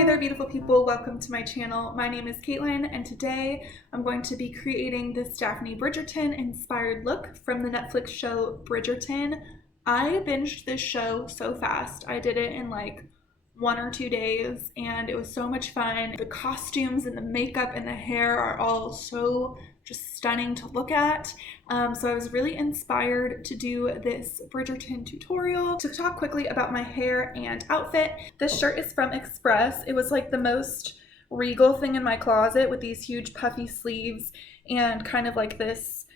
Hey there, beautiful people. Welcome to my channel. My name is Caitlin, and today I'm going to be creating this Daphne Bridgerton inspired look from the Netflix show Bridgerton. I binged this show so fast. I did it in like 1 or 2 days, and it was so much fun. The costumes and the makeup and the hair are all so just stunning to look at. So I was really inspired to do this Bridgerton tutorial. To talk quickly about my hair and outfit, this shirt is from Express. It was like the most regal thing in my closet with these huge puffy sleeves and kind of like this,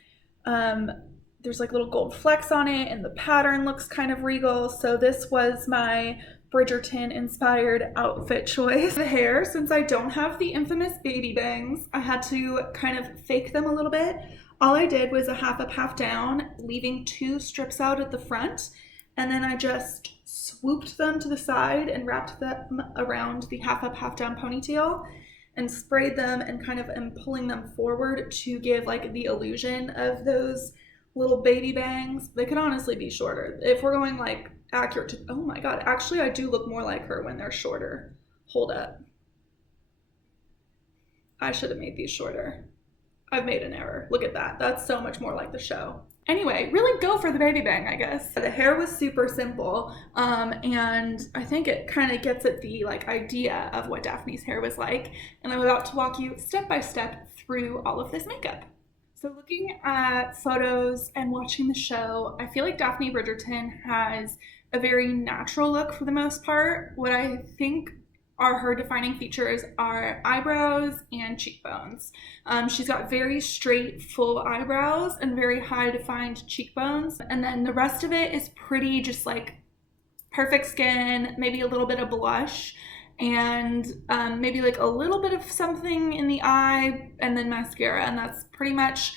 there's like little gold flecks on it, and the pattern looks kind of regal. So this was my Bridgerton inspired outfit choice. The hair, since I don't have the infamous baby bangs, I had to kind of fake them a little bit. All I did was a half up, half down, leaving 2 strips out at the front, and then I just swooped them to the side and wrapped them around the half up, half down ponytail and sprayed them, and kind of am pulling them forward to give like the illusion of those little baby bangs. They could honestly be shorter. If we're going like accurate to, oh my god, actually I do look more like her when they're shorter. Hold up. I should have made these shorter. I've made an error. Look at that. That's so much more like the show. Anyway, really go for the baby bang, I guess. The hair was super simple, and I think it kind of gets at the like idea of what Daphne's hair was like, and I'm about to walk you step by step through all of this makeup. So looking at photos and watching the show, I feel like Daphne Bridgerton has a very natural look for the most part. What I think are her defining features are eyebrows and cheekbones. She's got very straight, full eyebrows and very high defined cheekbones. And then the rest of it is pretty just like perfect skin, maybe a little bit of blush, and maybe like a little bit of something in the eye, and then mascara, and that's pretty much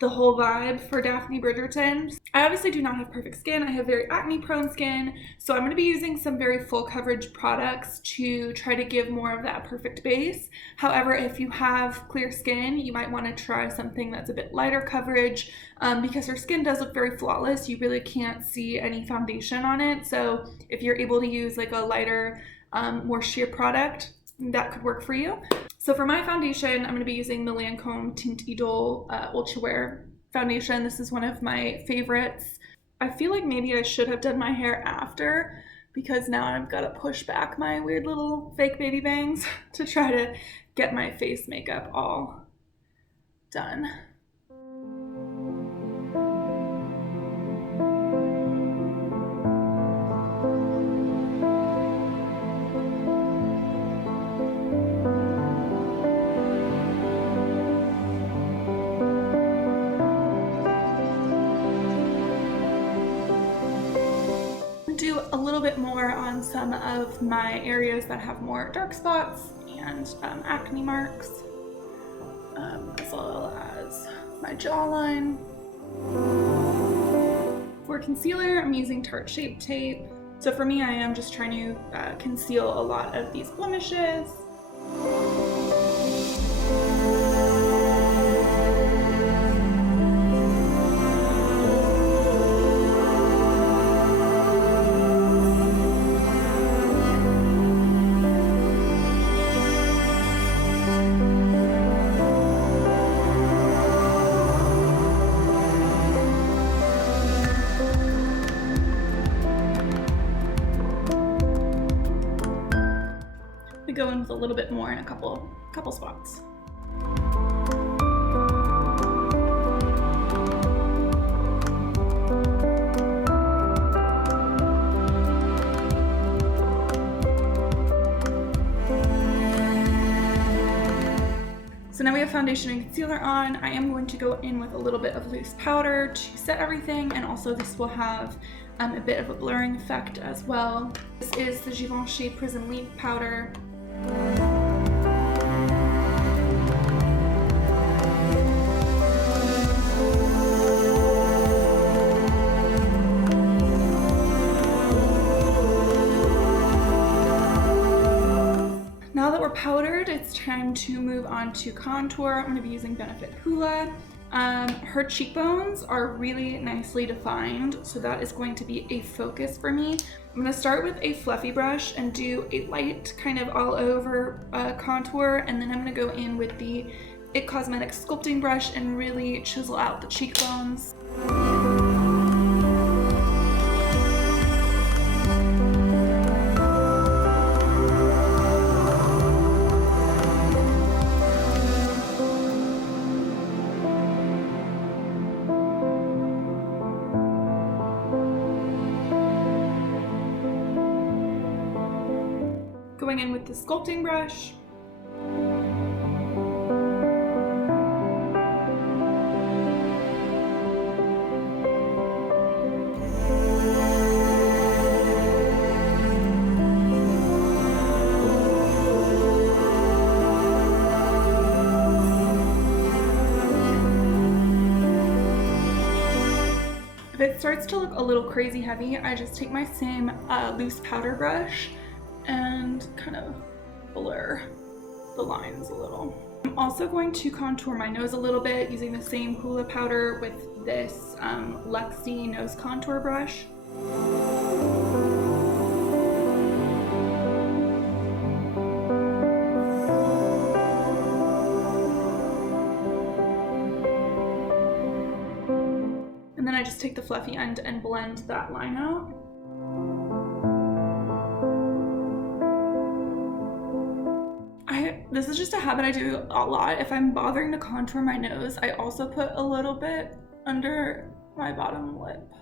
the whole vibe for Daphne Bridgerton. I obviously do not have perfect skin. I have very acne prone skin, so I'm going to be using some very full coverage products to try to give more of that perfect base. However, if you have clear skin, you might want to try something that's a bit lighter coverage, because her skin does look very flawless. You really can't see any foundation on it, so if you're able to use like a lighter, more sheer product, that could work for you. So for my foundation, I'm going to be using the Lancome Teint Idole Ultra Wear foundation. This is one of my favorites. I feel like maybe I should have done my hair after, because now I've got to push back my weird little fake baby bangs to try to get my face makeup all done. Do a little bit more on some of my areas that have more dark spots and acne marks, as well as my jawline. For concealer, I'm using Tarte Shape Tape. So for me, I am just trying to conceal a lot of these blemishes. Go in with a little bit more in a couple spots. So now we have foundation and concealer on. I am going to go in with a little bit of loose powder to set everything, and also this will have a bit of a blurring effect as well. This is the Givenchy Prisme Libre powder. Now that we're powdered, it's time to move on to contour. I'm going to be using Benefit Hoola. Her cheekbones are really nicely defined, so that is going to be a focus for me. I'm gonna start with a fluffy brush and do a light kind of all over contour, and then I'm gonna go in with the It Cosmetics sculpting brush and really chisel out the cheekbones. Going in with the sculpting brush. If it starts to look a little crazy heavy, I just take my same loose powder brush and kind of blur the lines a little. I'm also going to contour my nose a little bit using the same Hoola powder with this Luxie nose contour brush. And then I just take the fluffy end and blend that line out. This is just a habit I do a lot. If I'm bothering to contour my nose, I also put a little bit under my bottom lip.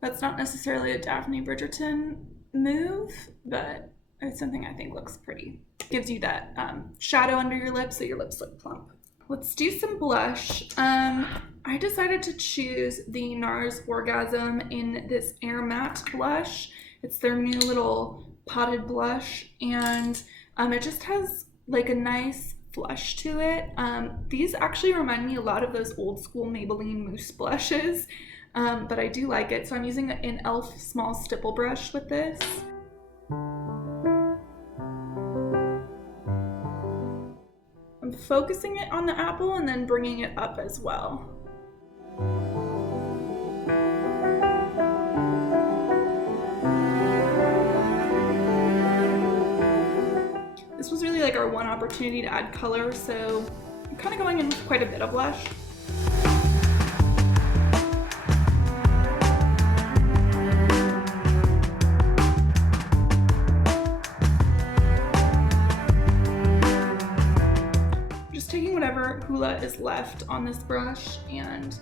That's not necessarily a Daphne BRIDGERTON move, but it's something I think looks pretty. Gives you that shadow under your lips so your lips look plump. Let's do some blush. I decided to choose the NARS Orgasm in this Air Matte blush. It's their new little potted blush, and it just has like a nice flush to it. These actually remind me a lot of those old school Maybelline mousse blushes, but I do like it. So I'm using an e.l.f. small stipple brush with this. I'm focusing it on the apple and then bringing it up as well. This was really like our one opportunity to add color, so I'm kind of going in with quite a bit of blush. Just taking whatever Hoola is left on this brush and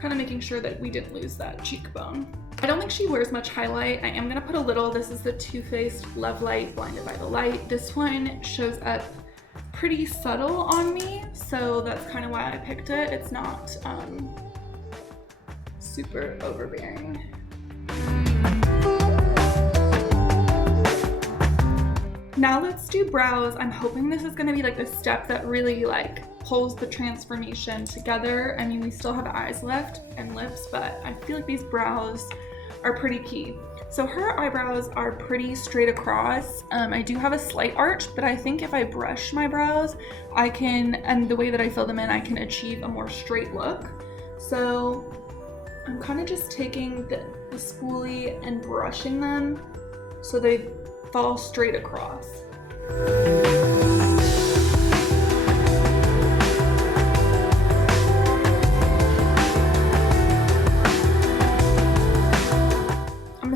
kind of making sure that we didn't lose that cheekbone. I don't think she wears much highlight. I am gonna put a little. This is the Too Faced Love Light Blinded by the Light. This one shows up pretty subtle on me, so that's kind of why I picked it. It's not super overbearing. Now let's do brows. I'm hoping this is gonna be like the step that really like pulls the transformation together. I mean, we still have eyes left and lips, but I feel like these brows are pretty key. So her eyebrows are pretty straight across. I do have a slight arch, but I think if I brush my brows, I can, and the way that I fill them in, I can achieve a more straight look. So I'm kind of just taking the spoolie and brushing them so they fall straight across.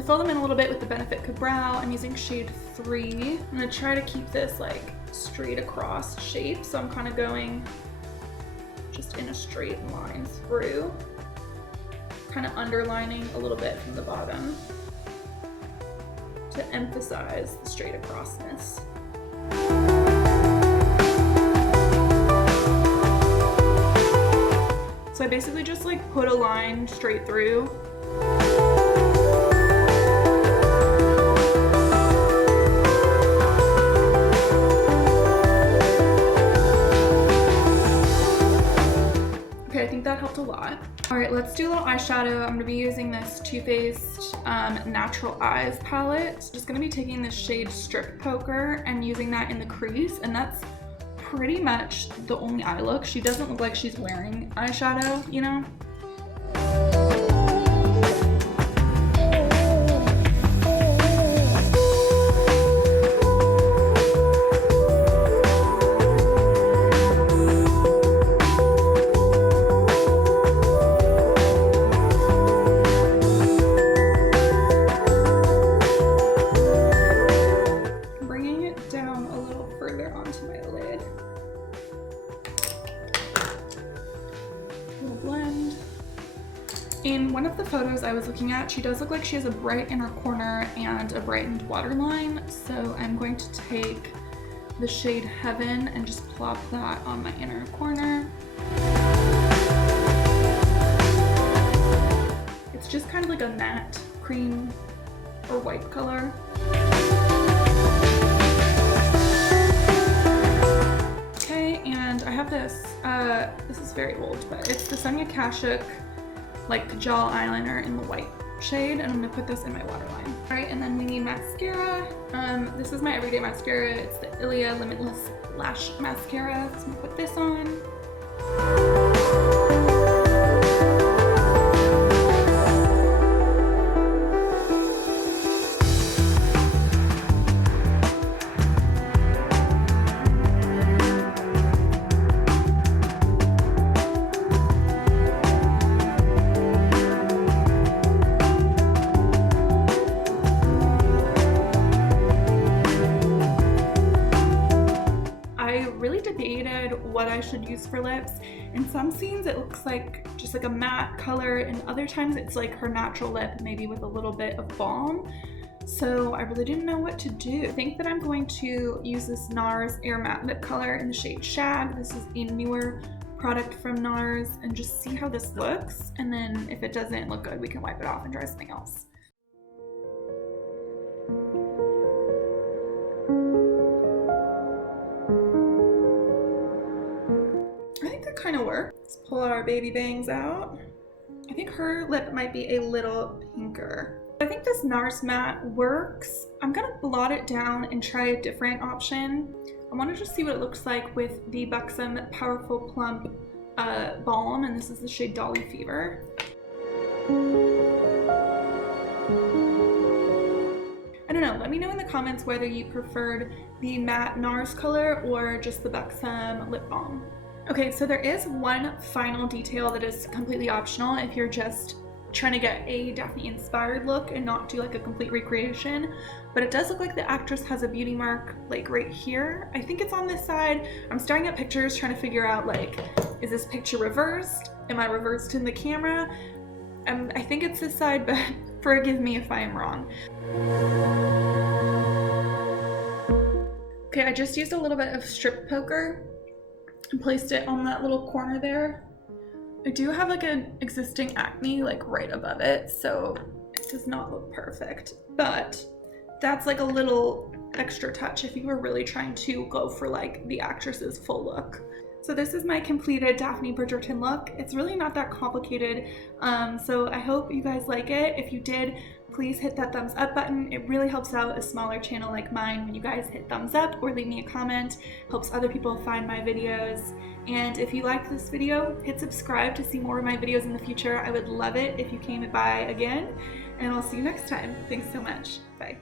Fill them in a little bit with the Benefit Brow. I'm using shade 3. I'm gonna try to keep this like straight across shape, so I'm kind of going just in a straight line through, kind of underlining a little bit from the bottom to emphasize the straight acrossness. So I basically just like put a line straight through. I think that helped a lot. All right, let's do a little eyeshadow. I'm gonna be using this Too Faced Natural Eyes palette. So just gonna be taking this shade Strip Poker and using that in the crease, and that's pretty much the only eye look. She doesn't look like she's wearing eyeshadow, you know? photos I was looking at, she does look like she has a bright inner corner and a brightened waterline. So I'm going to take the shade Heaven and just plop that on my inner corner. It's just kind of like a matte cream or white color. Okay, and I have this, this is very old, but it's the Sonia Kashuk like Kajal eyeliner in the white shade, and I'm gonna put this in my waterline. All right, and then we need mascara. This is my everyday mascara. It's the Ilia Limitless Lash Mascara. So I'm gonna put this on. What I should use for lips. In some scenes it looks like just like a matte color, and other times it's like her natural lip, maybe with a little bit of balm. So I really didn't know what to do. I think that I'm going to use this NARS Air Matte Lip Color in the shade Shag. This is a newer product from NARS, and just see how this looks, and then if it doesn't look good we can wipe it off and try something else. Kind of work. Let's pull our baby bangs out. I think her lip might be a little pinker. I think this NARS matte works. I'm gonna blot it down and try a different option. I want to just see what it looks like with the Buxom Powerful Plump Balm, and this is the shade Dolly Fever. I don't know, let me know in the comments whether you preferred the matte NARS color or just the Buxom lip balm. Okay, so there is one final detail that is completely optional if you're just trying to get a Daphne inspired look and not do like a complete recreation, but it does look like the actress has a beauty mark like right here. I think it's on this side. I'm staring at pictures trying to figure out like, is this picture reversed? Am I reversed in the camera? I think it's this side, but forgive me if I am wrong. Okay, I just used a little bit of strip poker and placed it on that little corner there. I do have like an existing acne like right above it, so it does not look perfect, but that's like a little extra touch if you were really trying to go for like the actress's full look. So this is my completed Daphne Bridgerton look. It's really not that complicated, so I hope you guys like it. If you did, please hit that thumbs up button. It really helps out a smaller channel like mine when you guys hit thumbs up or leave me a comment. Helps other people find my videos. And if you liked this video, hit subscribe to see more of my videos in the future. I would love it if you came by again, and I'll see you next time. Thanks so much. Bye.